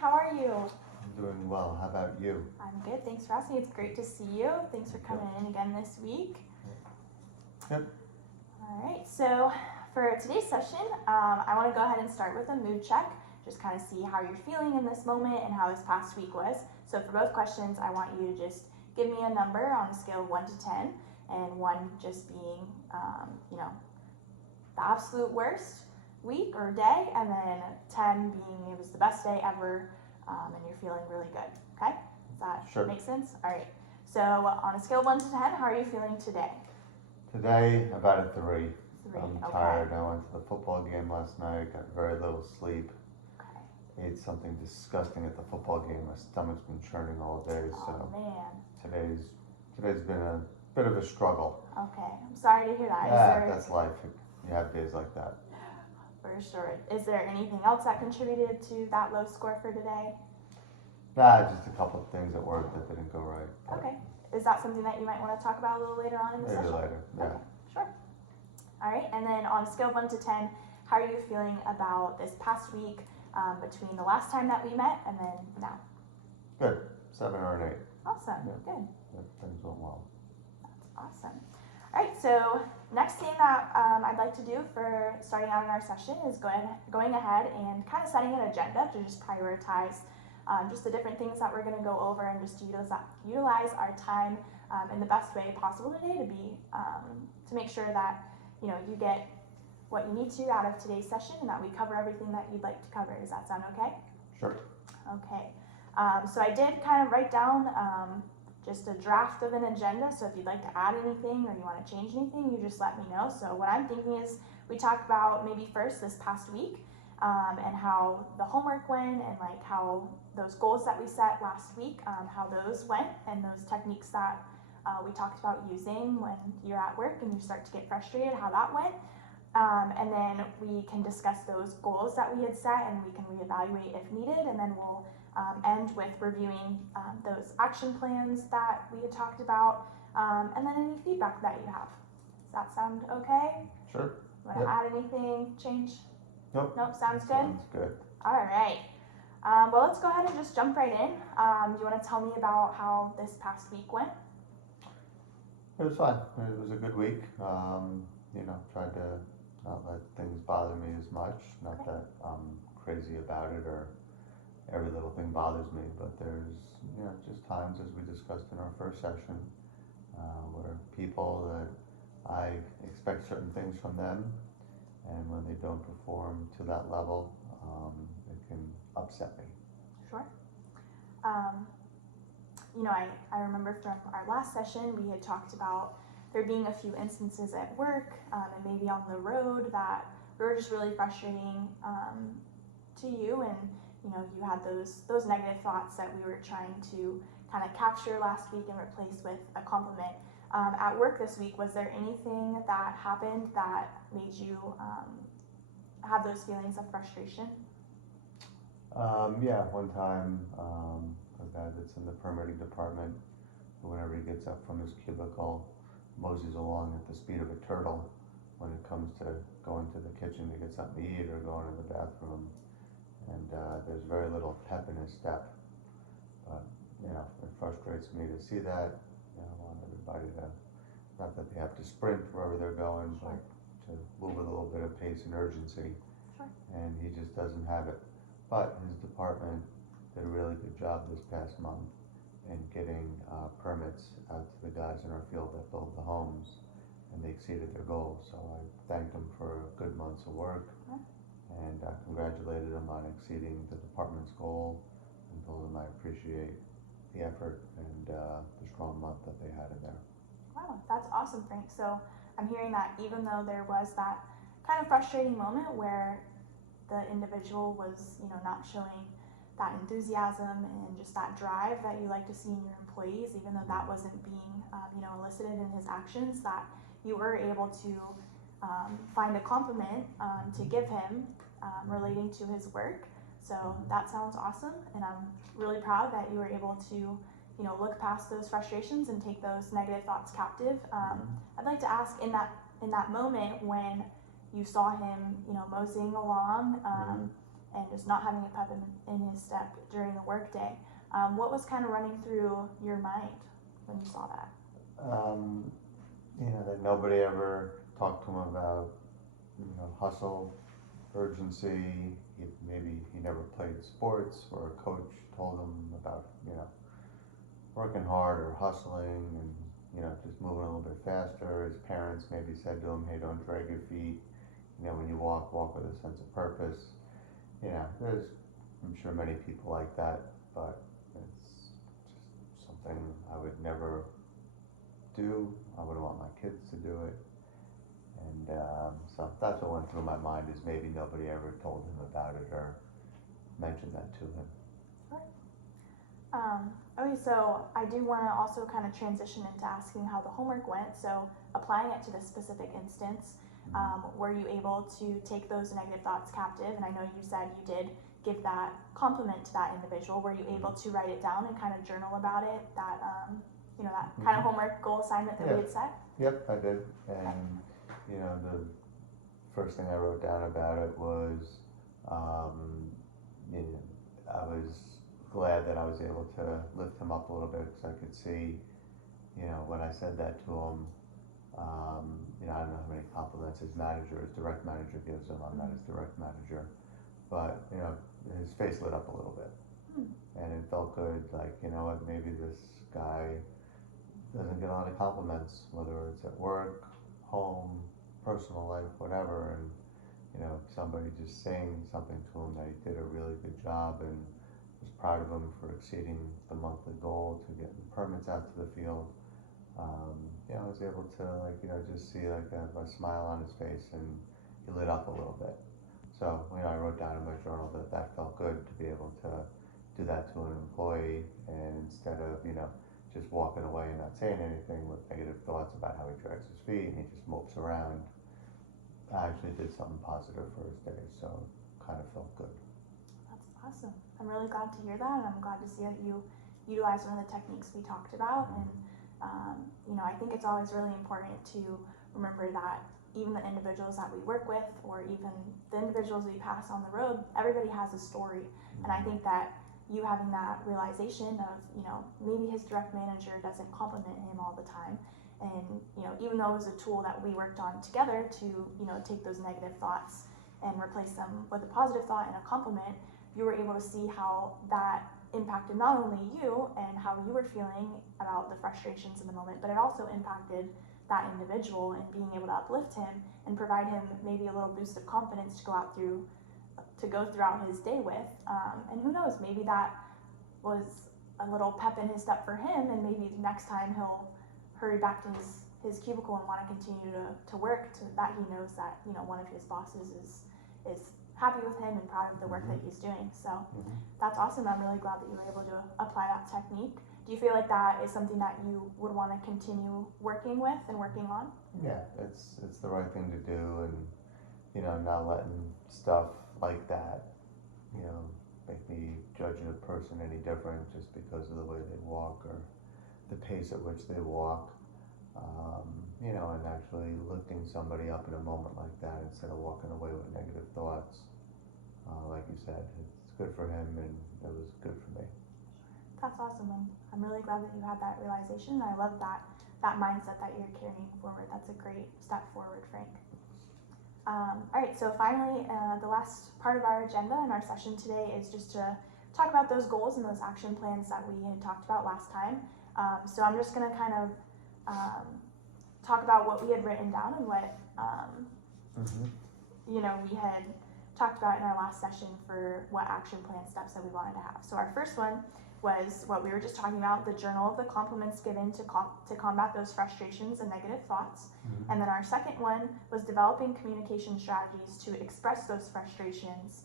How are you? I'm doing well. How about you? I'm good. Thanks for asking. It's great to see you. Thanks for coming in again this week. Yep. All right. So for today's session, I want to go ahead and start with a mood check. Just kind of see how you're feeling in this moment and how this past week was. So for both questions, I want you to just give me a number on a scale of 1 to 10, and 1 just being, the absolute worst week or day, and then 10 being it was the best day ever, and you're feeling really good. Okay? Does that Sure. make sense? All right. So on a scale of 1 to 10, how are you feeling today? Today, about a 3. 3. I'm Okay. tired. I went to the football game last night, got very little sleep, Okay. ate something disgusting at the football game. My stomach's been churning all day, Oh so man. today's been a bit of a struggle. Okay. I'm sorry to hear that. Yeah, that's life. You have days like that. For sure. Is there anything else that contributed to that low score for today? Nah, just a couple of things at work that didn't go right. Okay. Is that something that you might want to talk about a little later on in the Maybe session? later. Yeah. Okay, sure. All right, and then on a scale of 1 to 10, how are you feeling about this past week, between the last time that we met and then now? Good. 7 or an 8. Awesome. Yeah. Good. Things went well. That's awesome. All right, so next thing that I'd like to do for starting out in our session is going ahead and kind of setting an agenda to just prioritize just the different things that we're going to go over, and just utilize our time in the best way possible today to make sure that you get what you need to out of today's session, and that we cover everything that you'd like to cover. Does that sound okay? Sure. Okay. So I did kind of write down just a draft of an agenda. So if you'd like to add anything or you want to change anything, you just let me know. So what I'm thinking is we talk about maybe first this past week, and how the homework went, and like how those goals that we set last week, how those went, and those techniques that we talked about using when you're at work and you start to get frustrated, how that went. And then we can discuss those goals that we had set, and we can reevaluate if needed, and then we'll end with reviewing those action plans that we had talked about, and then any feedback that you have. Does that sound okay? Sure. You want to add anything, change? Nope. Nope, sounds good? Sounds good. All right. Well, let's go ahead and just jump right in. Do you want to tell me about how this past week went? It was fun. It was a good week. Tried to not let things bother me as much. Not that I'm crazy about it or every little thing bothers me, but there's just times, as we discussed in our first session, where people that I expect certain things from them, and when they don't perform to that level, it can upset me. Sure. I remember from our last session, we had talked about there being a few instances at work, and maybe on the road, that were just really frustrating to you, and you had those negative thoughts that we were trying to kind of capture last week and replace with a compliment. At work this week, was there anything that happened that made you have those feelings of frustration? One time, a guy that's in the permitting department, whenever he gets up from his cubicle, moseys along at the speed of a turtle when it comes to going to the kitchen to get something to eat or going to the bathroom. And there's very little pep in his step. But, it frustrates me to see that. I want everybody to, not that they have to sprint wherever they're going, Sure. but to move with a little bit of pace and urgency. Sure. And he just doesn't have it. But his department did a really good job this past month in getting permits out to the guys in our field that build the homes, and they exceeded their goals. So I thanked them for a good month's of work, and I congratulated them on exceeding the department's goal, and told them I appreciate the effort and the strong month that they had in there. Wow, that's awesome, Frank. So I'm hearing that even though there was that kind of frustrating moment where the individual was, not showing that enthusiasm and just that drive that you like to see in your employees, even though that wasn't being, elicited in his actions, that you were able to find a compliment to give him relating to his work. So that sounds awesome, and I'm really proud that you were able to, look past those frustrations and take those negative thoughts captive. I'd like to ask, in that moment when you saw him, moseying along, and just not having a pep in his step during the workday. What was kind of running through your mind when you saw that? That nobody ever talked to him about, hustle, urgency. Maybe he never played sports, or a coach told him about, working hard or hustling and, just moving a little bit faster. His parents maybe said to him, hey, don't drag your feet. When you walk with a sense of purpose. There's, I'm sure, many people like that, but it's just something I would never do. I wouldn't want my kids to do it. And so that's what went through my mind, is maybe nobody ever told him about it or mentioned that to him. Okay, so I do want to also kind of transition into asking how the homework went. So applying it to this specific instance, were you able to take those negative thoughts captive? And I know you said you did give that compliment to that individual. Were you able to write it down and kind of journal about it? That that kind of homework goal assignment that we had set? Yep, I did. And the first thing I wrote down about it was, I was glad that I was able to lift him up a little bit, because I could see, when I said that to him, I don't know how many compliments his direct manager gives him. I'm not his direct manager, but his face lit up a little bit, and it felt good. Like, what, maybe this guy doesn't get a lot of compliments, whether it's at work, home, personal life, whatever, and somebody just saying something to him that he did a really good job, and was proud of him for exceeding the monthly goal to get the permits out to the field. I was able to just see a smile on his face, and he lit up a little bit. So I wrote down in my journal that felt good to be able to do that to an employee, and instead of just walking away and not saying anything with negative thoughts about how he drags his feet and he just mopes around, I actually did something positive for his day, so it kind of felt good. That's awesome. I'm really glad to hear that, and I'm glad to see that you utilize one of the techniques we talked about. And I think it's always really important to remember that even the individuals that we work with, or even the individuals we pass on the road, everybody has a story. And I think that you having that realization of, maybe his direct manager doesn't compliment him all the time, and even though it was a tool that we worked on together to take those negative thoughts and replace them with a positive thought and a compliment, you were able to see how that impacted not only you and how you were feeling about the frustrations in the moment, but it also impacted that individual, and being able to uplift him and provide him maybe a little boost of confidence to go throughout his day with. And who knows, maybe that was a little pep in his step for him, and maybe next time he'll hurry back to his cubicle and want to continue to work, to that he knows that one of his bosses is happy with him and proud of the work that he's doing. So that's awesome. I'm really glad that you were able to apply that technique. Do you feel like that is something that you would want to continue working with and working on? Yeah, it's the right thing to do, and not letting stuff like that, make me judge a person any different just because of the way they walk or the pace at which they walk. And actually lifting somebody up in a moment like that instead of walking away with negative thoughts. Like you said, it's good for him, and it was good for me. That's awesome, and I'm really glad that you had that realization. I love that mindset that you're carrying forward. That's a great step forward, Frank. All right, so finally, the last part of our agenda in our session today is just to talk about those goals and those action plans that we had talked about last time. So I'm just going to kind of talk about what we had written down and what we had talked about in our last session for what action plan steps that we wanted to have. So our first one was what we were just talking about, the journal of the compliments given to combat those frustrations and negative thoughts. And then our second one was developing communication strategies to express those frustrations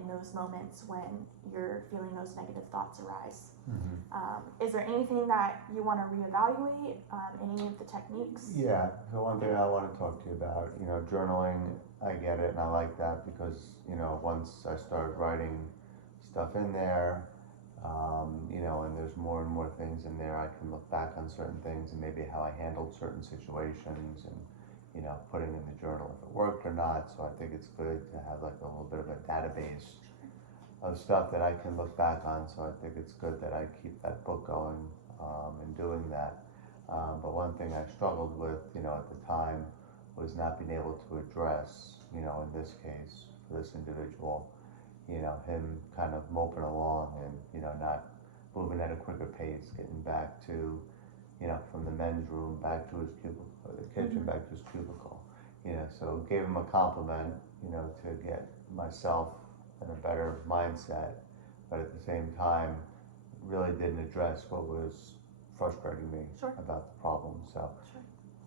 in those moments when you're feeling those negative thoughts arise. Is there anything that you want to reevaluate, any of the techniques? Yeah, so one thing I want to talk to you about, journaling, I get it, and I like that because, once I started writing stuff in there, and there's more and more things in there, I can look back on certain things and maybe how I handled certain situations, and putting in the journal if it worked or not. So I think it's good to have a little bit of a database of stuff that I can look back on. So I think it's good that I keep that book going and doing that. But one thing I struggled with, at the time was not being able to address, in this case, for this individual, him kind of moping along and, not moving at a quicker pace, getting back to, from the men's room back to his cubicle, or the kitchen back to his cubicle, so gave him a compliment, to get myself in a better mindset, but at the same time, really didn't address what was frustrating me Sure. about the problem. So Sure.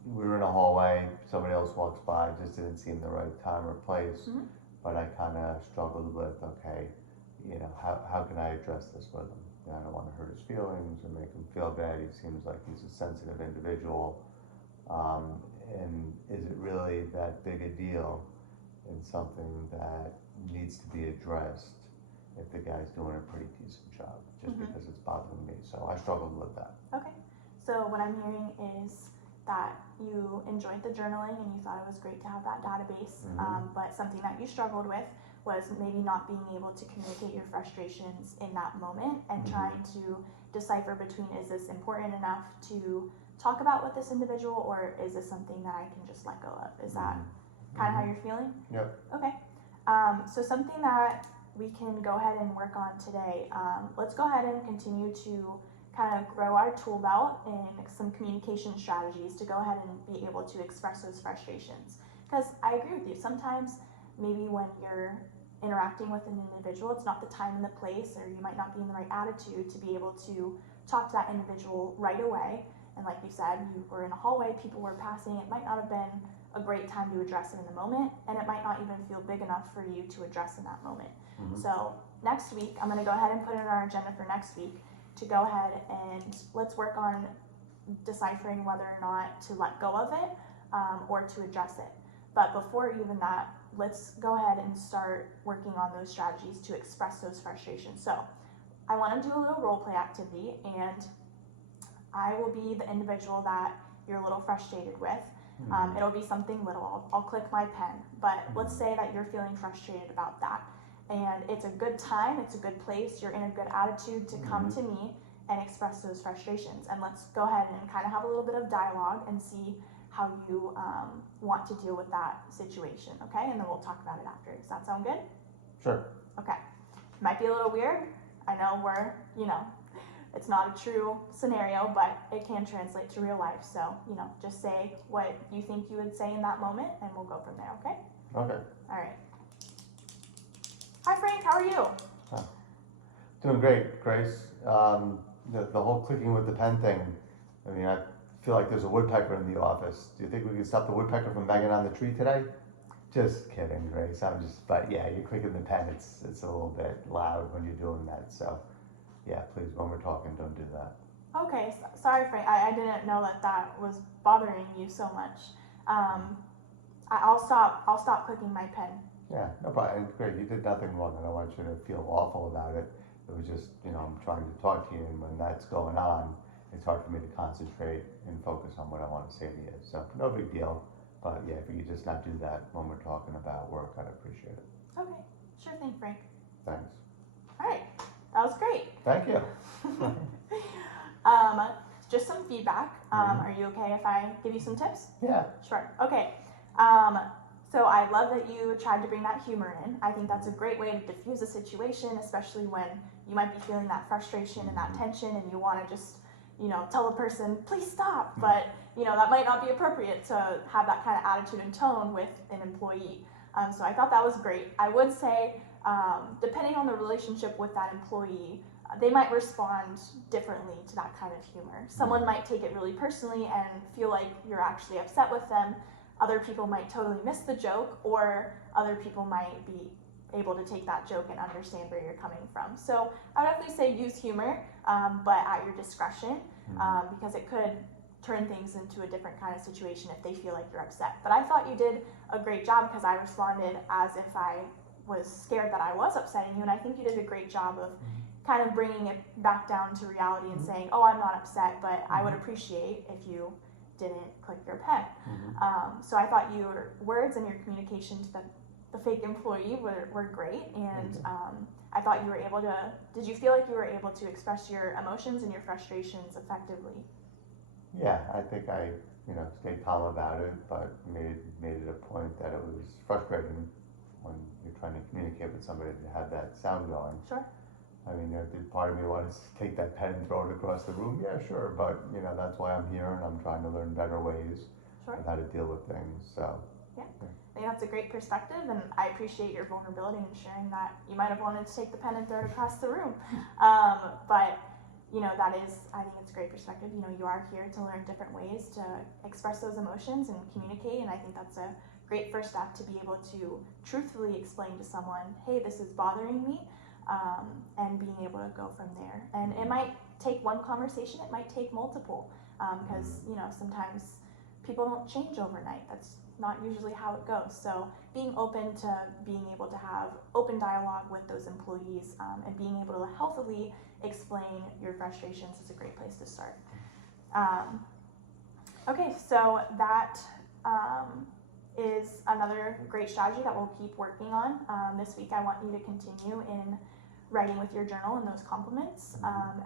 we were in a hallway, somebody else walks by, just didn't seem the right time or place, but I kind of struggled with, okay, how can I address this with him? I don't want to hurt his feelings or make him feel bad. He seems like he's a sensitive individual. And is it really that big a deal in something that needs to be addressed if the guy's doing a pretty decent job, just because it's bothering me? So I struggled with that. Okay. So what I'm hearing is that you enjoyed the journaling and you thought it was great to have that database, but something that you struggled with was maybe not being able to communicate your frustrations in that moment and trying to decipher between, is this important enough to talk about with this individual, or is this something that I can just let go of? Is that kind of how you're feeling? Yep. Okay. So something that we can go ahead and work on today, let's go ahead and continue to kind of grow our tool belt in some communication strategies to go ahead and be able to express those frustrations. Because I agree with you, sometimes maybe when you're interacting with an individual, it's not the time and the place, or you might not be in the right attitude to be able to talk to that individual right away. And like you said, you were in a hallway, people were passing, it might not have been a great time to address it in the moment, and it might not even feel big enough for you to address in that moment. So next week, I'm gonna go ahead and put it on our agenda for next week to go ahead and let's work on deciphering whether or not to let go of it or to address it. But before even that, let's go ahead and start working on those strategies to express those frustrations. So I want to do a little role play activity, and I will be the individual that you're a little frustrated with. It'll be something little. I'll click my pen, but let's say that you're feeling frustrated about that. And it's a good time, it's a good place, you're in a good attitude to come to me and express those frustrations. And let's go ahead and kind of have a little bit of dialogue and see how you want to deal with that situation, okay? And then we'll talk about it after. Does that sound good? Sure. Okay. Might be a little weird. I know it's not a true scenario, but it can translate to real life. So, just say what you think you would say in that moment, and we'll go from there, okay? Okay. All right. Hi, Frank. How are you? Doing great, Grace. The whole clicking with the pen thing, I feel like there's a woodpecker in the office. Do you think we can stop the woodpecker from banging on the tree today? Just kidding, Grace. But yeah, you're clicking the pen. It's a little bit loud when you're doing that. So yeah, please, when we're talking, don't do that. Okay, sorry, Frank. I didn't know that was bothering you so much. I'll stop clicking my pen. Yeah, no problem. Great, you did nothing wrong. I don't want you to feel awful about it. It was just, I'm trying to talk to you, and when that's going on, it's hard for me to concentrate and focus on what I want to say to you. So no big deal. But yeah, if you could just not do that when we're talking about work, I'd appreciate it. Okay, sure thing, Frank. Thanks. All right, that was great. Thank you. Just some feedback. Are you okay if I give you some tips? Yeah. Sure. Okay. So I love that you tried to bring that humor in. I think that's a great way to diffuse a situation, especially when you might be feeling that frustration and that tension, and you want to just, tell the person, please stop. But, that might not be appropriate to have that kind of attitude and tone with an employee. So I thought that was great. I would say, depending on the relationship with that employee, they might respond differently to that kind of humor. Someone might take it really personally and feel like you're actually upset with them. Other people might totally miss the joke, or other people might be able to take that joke and understand where you're coming from. So I would definitely say use humor, but at your discretion, because it could turn things into a different kind of situation if they feel like you're upset. But I thought you did a great job, because I responded as if I was scared that I was upsetting you, and I think you did a great job of kind of bringing it back down to reality and saying, oh, I'm not upset, but I would appreciate if you didn't click your pen. So I thought your words and your communication to the the fake employee were great, and I thought you were able to. Did you feel like you were able to express your emotions and your frustrations effectively? Yeah, I think I, stayed calm about it, but made it a point that it was frustrating when you're trying to communicate with somebody to have that sound going. Sure. I mean, did part of me want to take that pen and throw it across the room? Yeah, sure, but that's why I'm here, and I'm trying to learn better ways Sure. of how to deal with things. So. I think that's a great perspective, and I appreciate your vulnerability in sharing that. You might have wanted to take the pen and throw it across the room, but that is, I think it's a great perspective. You are here to learn different ways to express those emotions and communicate, and I think that's a great first step to be able to truthfully explain to someone, hey, this is bothering me, and being able to go from there. And it might take one conversation, it might take multiple, because sometimes people don't change overnight. That's not usually how it goes. So being open to being able to have open dialogue with those employees, and being able to healthily explain your frustrations is a great place to start. Okay, so that is another great strategy that we'll keep working on. This week I want you to continue in writing with your journal and those compliments.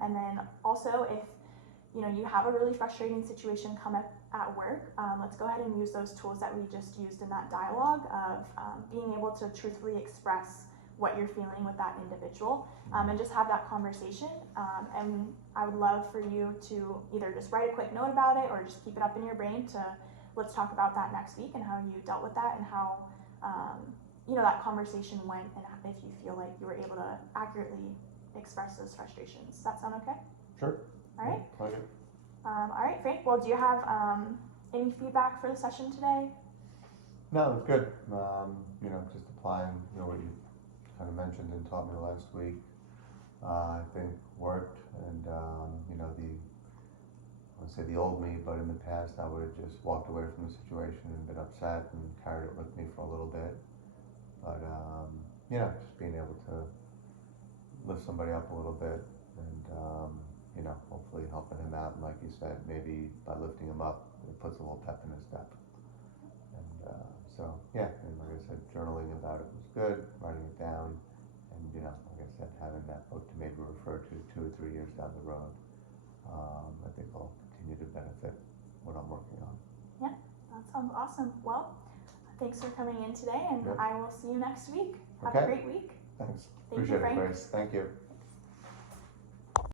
And then also if you have a really frustrating situation come up at work, let's go ahead and use those tools that we just used in that dialogue of being able to truthfully express what you're feeling with that individual, and just have that conversation. And I would love for you to either just write a quick note about it or just keep it up in your brain to let's talk about that next week and how you dealt with that and how that conversation went, and if you feel like you were able to accurately express those frustrations. Does that sound okay? Sure. All right. Okay. All right, Frank. Well, do you have any feedback for the session today? No, it's good. Just applying, what you kind of mentioned and taught me last week, I think worked. And, I want to say the old me, but in the past I would have just walked away from the situation and been upset and carried it with me for a little bit. But, just being able to lift somebody up a little bit and, hopefully helping him out. And like you said, maybe by lifting him up, it puts a little pep in his step. And and like I said, journaling about it was good, writing it down, and like I said, having that book to maybe refer to 2 or 3 years down the road, I think will continue to benefit what I'm working on. Yeah, that sounds awesome. Well, thanks for coming in today, and Yep. I will see you next week. Have Okay. a great week. Thanks. Thank Appreciate you, Frank. it, Grace. Thank you.